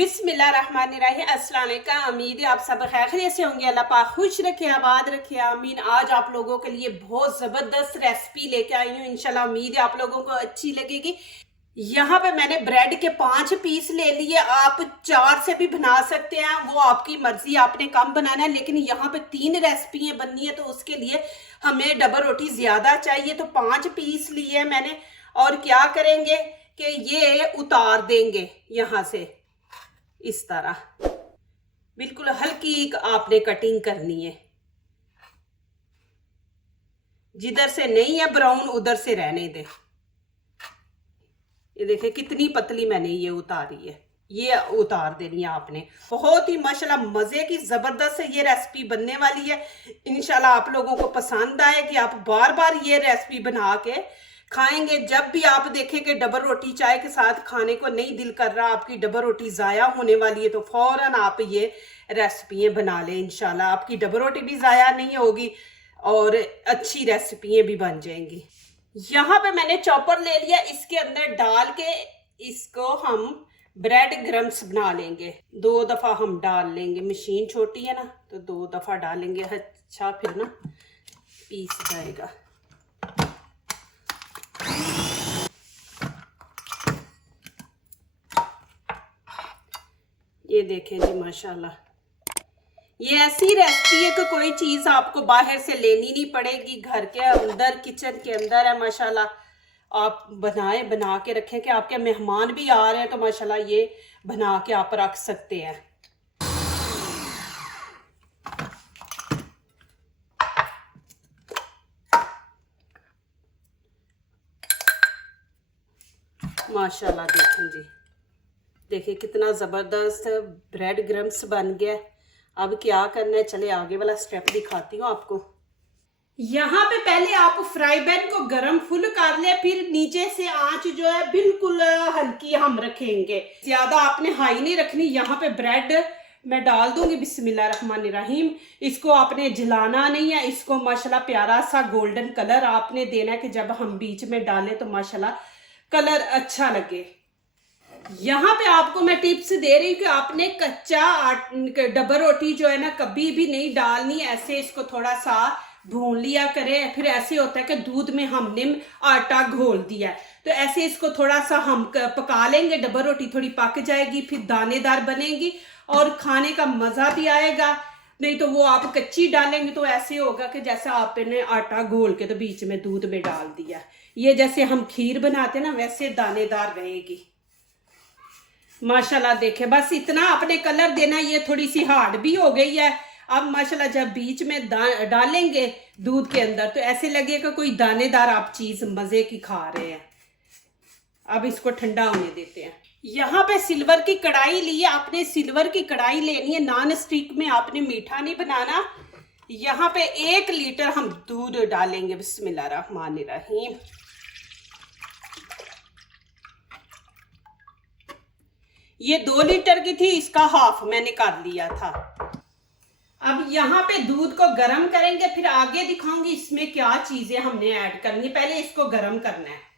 बिस्मिल्लाहिर्रहमानिर्रहीम। अस्सलाम वालेकुम। उम्मीद है आप सब खैरियत से होंगे। अल्लाह पाक खुश रखे, आबाद रखे, आमीन। आज आप लोगों के लिए बहुत ज़बरदस्त रेसिपी लेके आई हूँ। इंशाल्लाह उम्मीद है आप लोगों को अच्छी लगेगी। यहाँ पे मैंने ब्रेड के 5 पीस ले लिए। आप 4 से भी बना सकते हैं, वो आपकी मर्जी, आपने कम बनाना है। लेकिन यहाँ पे 3 रेसिपी बननी है तो उसके लिए हमें डबल रोटी ज़्यादा चाहिए, तो 5 पीस लिए मैंने। और क्या करेंगे कि ये उतार देंगे यहाँ से इस तरह, बिल्कुल हल्की आपने कटिंग करनी है। जिधर से नहीं है ब्राउन उधर से रहने दे। ये देखिए कितनी पतली मैंने ये उतारी है, ये उतार देनी है आपने। बहुत ही माशाल्लाह मजे की जबरदस्त ये रेसिपी बनने वाली है। इंशाल्लाह आप लोगों को पसंद आएगी। आप बार बार ये रेसिपी बना के खाएंगे। जब भी आप देखें कि डबल रोटी चाय के साथ खाने को नहीं दिल कर रहा, आपकी डबल रोटी ज़ाया होने वाली है, तो फौरन आप ये रेसिपियाँ बना लें। इंशाल्लाह आपकी डबल रोटी भी ज़ाया नहीं होगी और अच्छी रेसिपियाँ भी बन जाएंगी। यहाँ पे मैंने चॉपर ले लिया, इसके अंदर डाल के इसको हम ब्रेड क्रम्स बना लेंगे। 2 दफ़ा हम डाल लेंगे, मशीन छोटी है ना तो 2 दफ़ा डालेंगे। अच्छा फिर ना पीस जाएगा। ये देखें जी माशाल्लाह, ये ऐसी रेसिपी है कि कोई चीज़ आपको बाहर से लेनी नहीं पड़ेगी, घर के अंदर किचन के अंदर है माशाल्लाह। आप बना के रखें कि आपके मेहमान भी आ रहे हैं तो माशाल्लाह ये बना के आप रख सकते हैं। माशाल्लाह देखें जी, देखिए कितना ज़बरदस्त ब्रेड क्रम्स बन गया। अब क्या करना है, चले आगे वाला स्टेप दिखाती हूँ आपको। यहाँ पे पहले आप फ्राई पैन को गरम फुल कर ले, फिर नीचे से आंच जो है बिल्कुल हल्की हम रखेंगे, ज्यादा आपने हाई नहीं रखनी। यहाँ पे ब्रेड मैं डाल दूंगी, बिस्मिल्लाहिर्रहमानिर्रहीम। इसको आपने जलाना नहीं है, इसको माशाल्लाह प्यारा सा गोल्डन कलर आपने देना है कि जब हम बीच में डालें तो माशाल्लाह कलर अच्छा लगे। यहाँ पे आपको मैं टिप्स दे रही हूँ कि आपने कच्चा डबल रोटी जो है ना कभी भी नहीं डालनी। ऐसे इसको थोड़ा सा भून लिया करें। फिर ऐसे होता है कि दूध में हमने आटा घोल दिया है, तो ऐसे इसको थोड़ा सा हम पका लेंगे। डबल रोटी थोड़ी पक जाएगी, फिर दानेदार बनेगी और खाने का मजा भी आएगा। नहीं तो वो आप कच्ची डालेंगे तो ऐसे होगा कि जैसा आपने आटा घोल के तो बीच में दूध में डाल दिया। ये जैसे हम खीर बनाते ना वैसे दानेदार रहेगी माशाल्लाह। देखे बस इतना आपने कलर देना। ये थोड़ी सी हार्ड भी हो गई है। अब माशाल्लाह जब बीच में डालेंगे दूध के अंदर तो ऐसे लगेगा कोई दानेदार आप चीज मजे की खा रहे हैं। अब इसको ठंडा होने देते हैं। यहाँ पे सिल्वर की कढ़ाई ली है। आपने सिल्वर की कढ़ाई लेनी है, नॉन स्टिक में। आपने मीठा नहीं बनाना। यहाँ पे 1 लीटर हम दूध डालेंगे, बिस्मिल्लाहिर्रहमानिर्रहीम। ये 2 लीटर की थी, इसका हाफ मैंने कर लिया था। अब यहाँ पे दूध को गर्म करेंगे, फिर आगे दिखाऊंगी इसमें क्या चीजें हमने ऐड करनी है। पहले इसको गर्म करना है।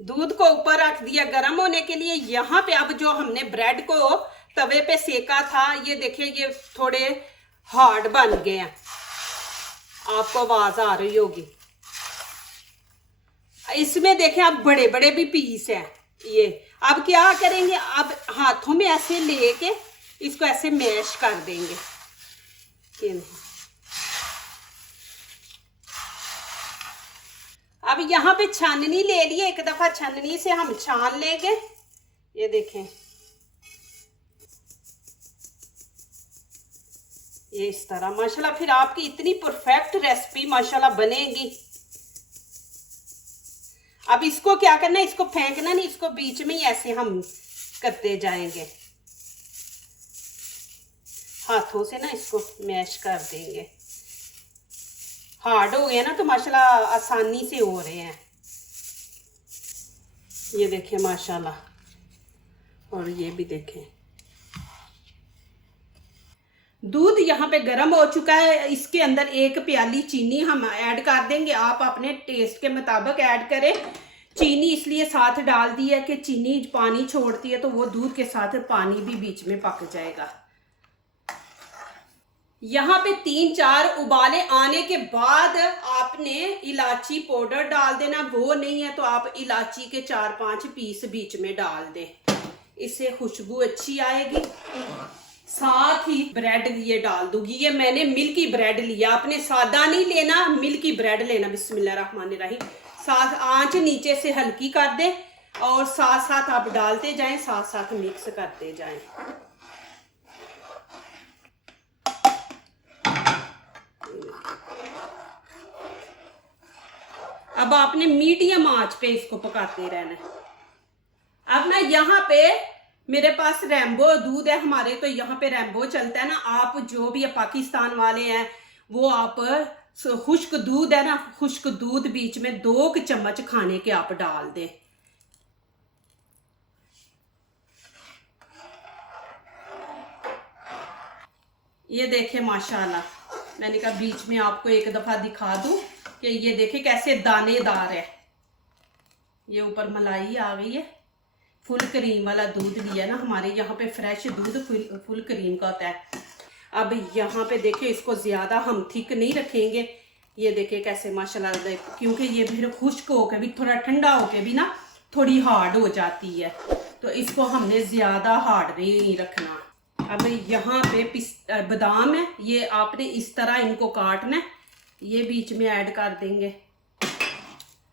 दूध को ऊपर रख दिया गर्म होने के लिए। यहाँ पे अब जो हमने ब्रेड को तवे पे सेका था, ये देखिए ये थोड़े हार्ड बन गए हैं। आपको आवाज आ रही होगी। इसमें देखें अब बड़े बड़े भी पीस हैं ये। अब क्या करेंगे, अब हाथों में ऐसे लेके इसको ऐसे मैश कर देंगे। अब यहाँ पे छाननी ले लिए, 1 दफा छाननी से हम छान लेंगे। ये देखें ये इस तरह माशाल्लाह। फिर आपकी इतनी परफेक्ट रेसिपी माशाल्लाह बनेगी। अब इसको क्या करना है, इसको फेंकना नहीं, इसको बीच में ही ऐसे हम करते जाएंगे। हाथों से ना इसको मैश कर देंगे। हार्ड हो गया ना तो माशाल्लाह आसानी से हो रहे हैं। ये देखें माशाल्लाह। और ये भी देखें दूध यहाँ पे गर्म हो चुका है। इसके अंदर 1 प्याली चीनी हम ऐड कर देंगे। आप अपने टेस्ट के मुताबिक ऐड करें। चीनी इसलिए साथ डाल दी है कि चीनी पानी छोड़ती है तो वो दूध के साथ पानी भी बीच में पक जाएगा। यहाँ पे 3-4 उबाले आने के बाद आपने इलायची पाउडर डाल देना, वो नहीं है तो आप इलायची के 4-5 पीस बीच में डाल दें, इससे खुशबू अच्छी आएगी। साथ ही ब्रेड ये डाल दूंगी, ये मैंने मिल्की ब्रेड लिया, आपने सादा नहीं लेना, मिल्की ब्रेड लेना। बिस्मिल्लाहिर्रहमानिर्रहीम। साथ आंच नीचे से हल्की कर दे और साथ साथ आप डालते जाएं, साथ साथ मिक्स करते जाएं। अब आपने मीडियम आंच पे इसको पकाते रहना है। अब ना यहाँ पे मेरे पास रैम्बो दूध है हमारे, तो यहाँ पे रैम्बो चलता है ना। आप जो भी पाकिस्तान वाले हैं वो आप खुश्क दूध है ना, खुश्क दूध बीच में 2 चम्मच खाने के आप डाल दें। ये देखे माशाल्लाह, मैंने कहा बीच में आपको एक दफा दिखा दूं कि ये देखे कैसे दानेदार है। ये ऊपर मलाई आ गई है। फुल क्रीम वाला दूध लिया ना, हमारे यहाँ पे फ्रेश दूध फुल क्रीम का होता है। अब यहाँ पे देखे, इसको ज्यादा हम थिक नहीं रखेंगे। ये देखे कैसे माशाल्लाह, क्योंकि ये फिर खुश्क होके भी, थोड़ा ठंडा होके भी ना थोड़ी हार्ड हो जाती है, तो इसको हमने ज्यादा हार्ड नहीं रखना। अब यहाँ पे बादाम है, ये आपने इस तरह इनको काटना है, ये बीच में ऐड कर देंगे।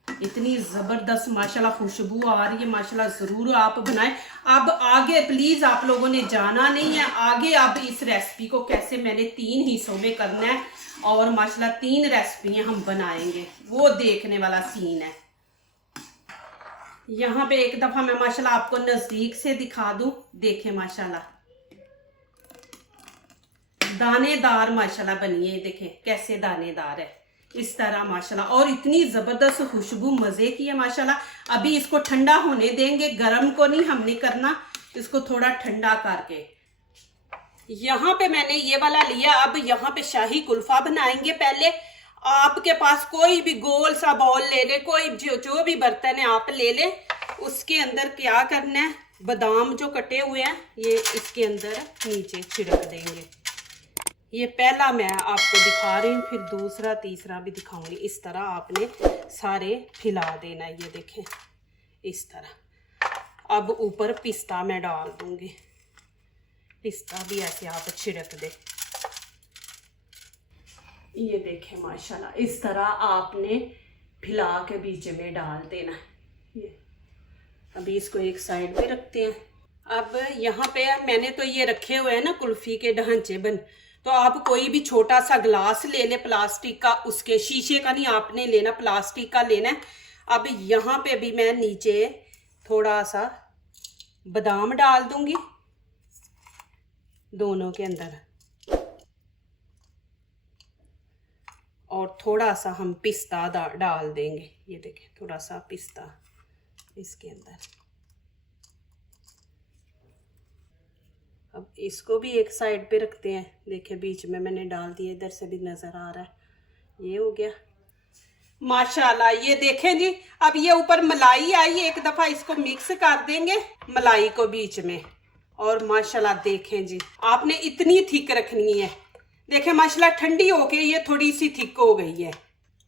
इतनी ज़बरदस्त माशाल्लाह खुशबू आ रही है, माशाल्लाह ज़रूर आप बनाएं। अब आगे प्लीज़ आप लोगों ने जाना नहीं है, आगे अब इस रेसिपी को कैसे मैंने 3 हिस्सों में करना है और माशाल्लाह 3 रेसिपियाँ हम बनाएंगे, वो देखने वाला सीन है। यहाँ पे एक दफ़ा मैं माशाल्लाह आपको नज़दीक से दिखा दूँ, देखें माशाल्लाह दानेदार माशाल्लाह बनी है। देखें कैसे दानेदार है, इस तरह माशाल्लाह, और इतनी ज़बरदस्त खुशबू मज़े की है माशाल्लाह। अभी इसको ठंडा होने देंगे, गरम को नहीं हमने करना, इसको थोड़ा ठंडा करके। यहाँ पे मैंने ये वाला लिया। अब यहाँ पे शाही कुल्फा बनाएंगे। पहले आपके पास कोई भी गोल सा बाउल ले ले, कोई जो भी बर्तन है आप ले लें। उसके अंदर क्या करना है, बादाम जो कटे हुए हैं ये इसके अंदर नीचे छिड़क देंगे। ये पहला मैं आपको दिखा रही हूँ, फिर दूसरा तीसरा भी दिखाऊंगी। इस तरह आपने सारे फैला देना, ये देखें इस तरह। अब ऊपर पिस्ता मैं डाल दूंगी, पिस्ता भी ऐसे आप छिड़क दे। ये देखें माशाल्लाह, इस तरह आपने फैला के बीच में डाल देना। ये अभी इसको एक साइड पे रखते हैं। अब यहाँ पे मैंने तो ये रखे हुए हैं ना कुल्फी के ढांचे बन, तो आप कोई भी छोटा सा ग्लास ले ले प्लास्टिक का, उसके शीशे का नहीं आपने लेना, प्लास्टिक का लेना है। अब यहाँ पे भी मैं नीचे थोड़ा सा बादाम डाल दूंगी दोनों के अंदर, और थोड़ा सा हम पिस्ता डाल देंगे। ये देखें थोड़ा सा पिस्ता इसके अंदर। अब इसको भी एक साइड पे रखते हैं। देखिए बीच में मैंने डाल दिया, इधर से भी नज़र आ रहा है। ये हो गया माशाल्लाह। ये देखें जी, अब ये ऊपर मलाई आई, एक दफ़ा इसको मिक्स कर देंगे मलाई को बीच में, और माशाल्लाह देखें जी, आपने इतनी थिक रखनी है। देखें माशाल्लाह ठंडी होके ये थोड़ी सी थिक हो गई है,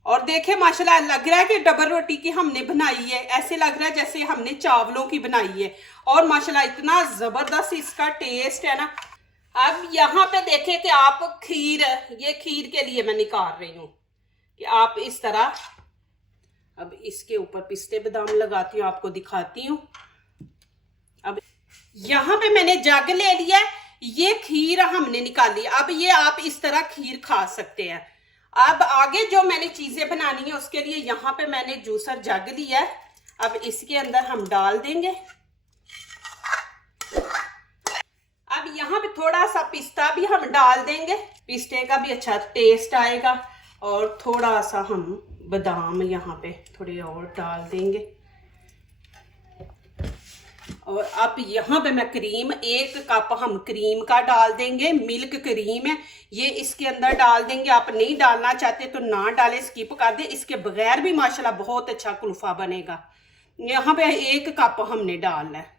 और देखें माशाल्लाह लग रहा है कि डबल रोटी की हमने बनाई है, ऐसे लग रहा है जैसे हमने चावलों की बनाई है। और माशाल्लाह इतना ज़बरदस्त इसका टेस्ट है ना। अब यहाँ पे देखें कि आप खीर, ये खीर के लिए मैं निकाल रही हूँ कि आप इस तरह, अब इसके ऊपर पिस्ते बादाम लगाती हूँ, आपको दिखाती हूँ। अब यहाँ पे मैंने जग ले लिया, ये खीर हमने निकाली। अब ये आप इस तरह खीर खा सकते हैं। अब आगे जो मैंने चीजें बनानी है उसके लिए यहाँ पे मैंने जूसर जग लिया है। अब इसके अंदर हम डाल देंगे। अब यहाँ पे थोड़ा सा पिस्ता भी हम डाल देंगे, पिस्ते का भी अच्छा टेस्ट आएगा। और थोड़ा सा हम बादाम यहाँ पे थोड़े और डाल देंगे। और अब यहाँ पे मैं क्रीम, 1 कप हम क्रीम का डाल देंगे। मिल्क क्रीम है ये, इसके अंदर डाल देंगे। आप नहीं डालना चाहते तो ना डालें, स्किप कर दें। इसके बगैर भी माशाल्लाह बहुत अच्छा कुल्फा बनेगा। यहाँ पे 1 कप हमने डालना है।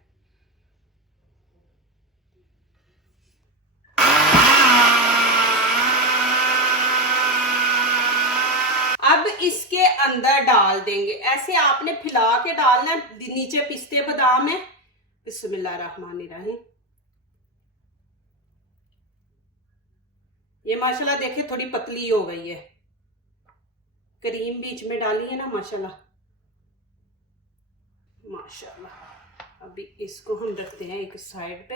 अब इसके अंदर डाल देंगे, ऐसे आपने फैला के डालना। नीचे पिस्ते बादाम है। बिस्मिल्लाहिर्रहमानिर्रहीम। ये माशाल्लाह देखे थोड़ी पतली हो गई है, क्रीम बीच में डाली है ना माशाल्लाह माशाल्लाह। अभी इसको हम रखते हैं एक साइड पे।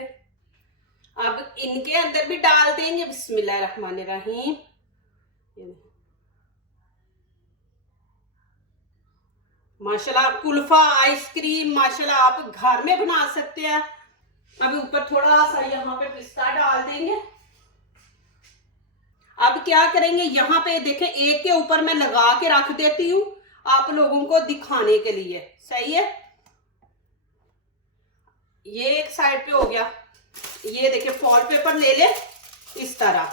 अब इनके अंदर भी डाल देंगे बिस्मिल्लाहिर्रहमानिर्रहीम। माशाल्लाह कुल्फा आइसक्रीम माशाल्लाह आप घर में बना सकते हैं। अभी ऊपर थोड़ा सा यहाँ पे पिस्ता डाल देंगे। अब क्या करेंगे, यहाँ पे देखें एक के ऊपर मैं लगा के रख देती हूँ आप लोगों को दिखाने के लिए। सही है, ये एक साइड पे हो गया। ये देखिए फॉल पेपर ले ले इस तरह,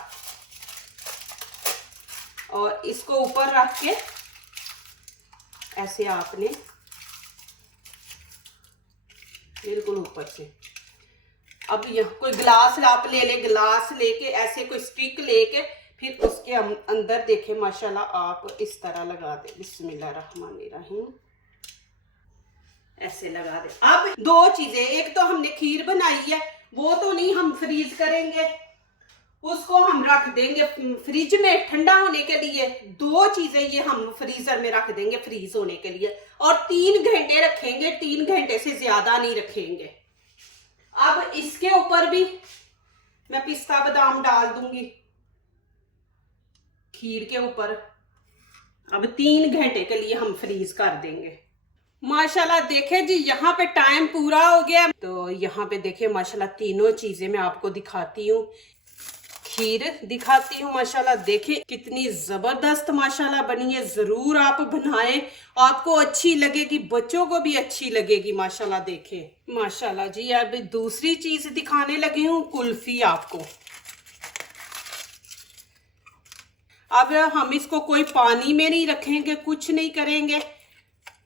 और इसको ऊपर रख के ऐसे आपने बिल्कुल ऊपर से। अब यहाँ कोई ग्लास आप ले ले, ग्लास लेके ऐसे कोई स्टिक लेके फिर उसके अंदर देखे माशाल्लाह आप इस तरह लगा दे बिस्मिल्लाहिर्रहमानिर्रहीम। ऐसे लगा दे। अब 2 चीजें, एक तो हमने खीर बनाई है, वो तो नहीं हम फ्रीज करेंगे, उसको हम रख देंगे फ्रिज में ठंडा होने के लिए। 2 चीजें ये हम फ्रीजर में रख देंगे फ्रीज होने के लिए, और 3 घंटे रखेंगे। 3 घंटे से ज्यादा नहीं रखेंगे। अब इसके ऊपर भी मैं पिस्ता बादाम डाल दूंगी खीर के ऊपर। अब 3 घंटे के लिए हम फ्रीज कर देंगे। माशाल्लाह देखे जी यहाँ पे टाइम पूरा हो गया। तो यहाँ पे देखे माशाल्लाह तीनों चीजें मैं आपको दिखाती हूँ। खीर दिखाती हूँ माशाल्लाह, देखे कितनी जबरदस्त माशाल्लाह बनी है। जरूर आप बनाएं, आपको अच्छी लगेगी, बच्चों को भी अच्छी लगेगी माशाल्लाह। देखे माशाल्लाह जी। अब दूसरी चीज दिखाने लगी हूँ, कुल्फी आपको। अब हम इसको कोई पानी में नहीं रखेंगे, कुछ नहीं करेंगे।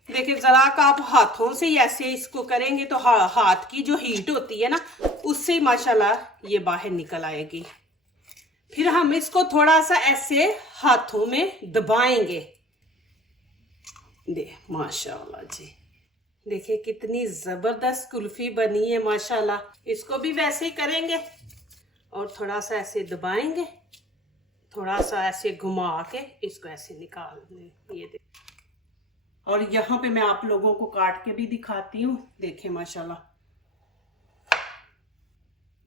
देखिए जरा का आप हाथों से ही ऐसे इसको करेंगे तो हाथ की जो हीट होती है ना, उससे माशाल्लाह ये बाहर निकल आएगी। फिर हम इसको थोड़ा सा ऐसे हाथों में दबाएंगे। दे माशाल्लाह जी, देखिए कितनी जबरदस्त कुल्फी बनी है माशाल्लाह। इसको भी वैसे ही करेंगे और थोड़ा सा ऐसे दबाएंगे, थोड़ा सा ऐसे घुमा के इसको ऐसे निकाल लें। ये देख, और यहाँ पे मैं आप लोगों को काट के भी दिखाती हूँ। देखें माशाल्लाह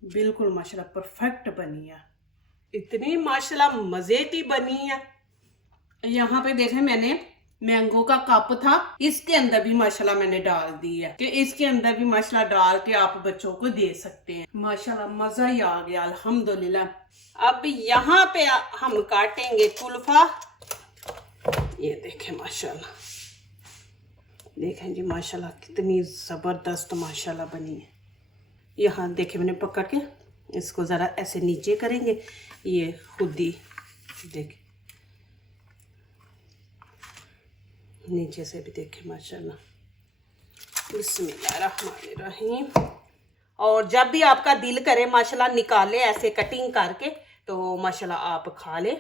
बिल्कुल माशाल्लाह परफेक्ट बनी है, इतनी माशाल्लाह मजे की बनी है। यहाँ पे देखें मैंने मैंगो का कप था, इसके अंदर भी माशाल्लाह मैंने डाल दी है कि इसके अंदर भी माशाल्लाह डाल के आप बच्चों को दे सकते हैं। माशाल्लाह मजा ही आ गया अल्हम्दुलिल्लाह। अब यहाँ पे हम काटेंगे कुल्फा। ये देखें माशाल्लाह, देखें जी माशाल्लाह कितनी जबरदस्त माशाल्लाह बनी है। यहाँ देखें मैंने पकड़ के इसको जरा ऐसे नीचे करेंगे, ये खुद ही देखें नीचे से भी देखें माशाल्लाह। बिस्मिल्लाहिर्रहमानिर्रहीम। और जब भी आपका दिल करे माशाल्लाह निकाले ऐसे कटिंग करके तो माशाल्लाह आप खा ले।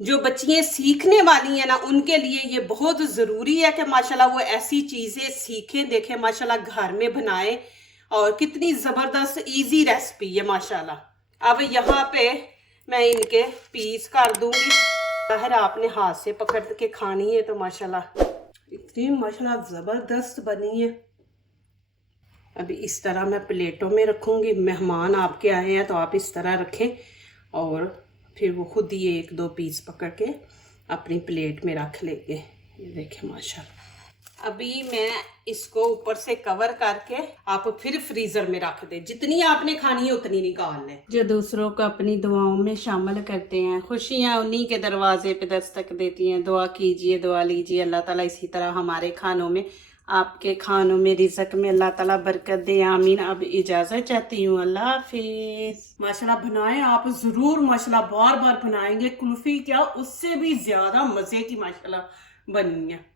जो बच्चियाँ सीखने वाली हैं ना, उनके लिए ये बहुत ज़रूरी है कि माशाल्लाह वो ऐसी चीज़ें सीखें। देखें माशाल्लाह घर में बनाएं, और कितनी ज़बरदस्त इजी रेसिपी है माशाल्लाह। अब यहाँ पे मैं इनके पीस कर दूंगी। जाहिर आपने हाथ से पकड़ के खानी है तो माशाल्लाह इतनी माशाल्लाह ज़बरदस्त बनी है। अभी इस तरह मैं प्लेटों में रखूँगी। मेहमान आपके आए हैं तो आप इस तरह रखें, और फिर वो खुद ही 1-2 पीस पकड़ के अपनी प्लेट में रख लेंगे। ये देखें माशाल्लाह। अभी मैं इसको ऊपर से कवर करके आप फिर फ्रीजर में रख दें। जितनी आपने खानी है उतनी निकाल लें। जो दूसरों को अपनी दुआओं में शामिल करते हैं, खुशियां उन्हीं के दरवाजे पे दस्तक देती हैं। दुआ कीजिए, दुआ लीजिए, अल्लाह ताला इसी तरह हमारे खानों में, आपके खानों में, रिज़्क़ में अल्लाह ताला बरकत दे, आमीन। अब इजाज़त चाहती हूँ, अल्लाह हाफिज़। माशाल्लाह बनाएं आप ज़रूर, माशाल्लाह बार बार बनाएंगे। कुल्फ़ी क्या उससे भी ज़्यादा मज़े की माशाल्लाह बनी है।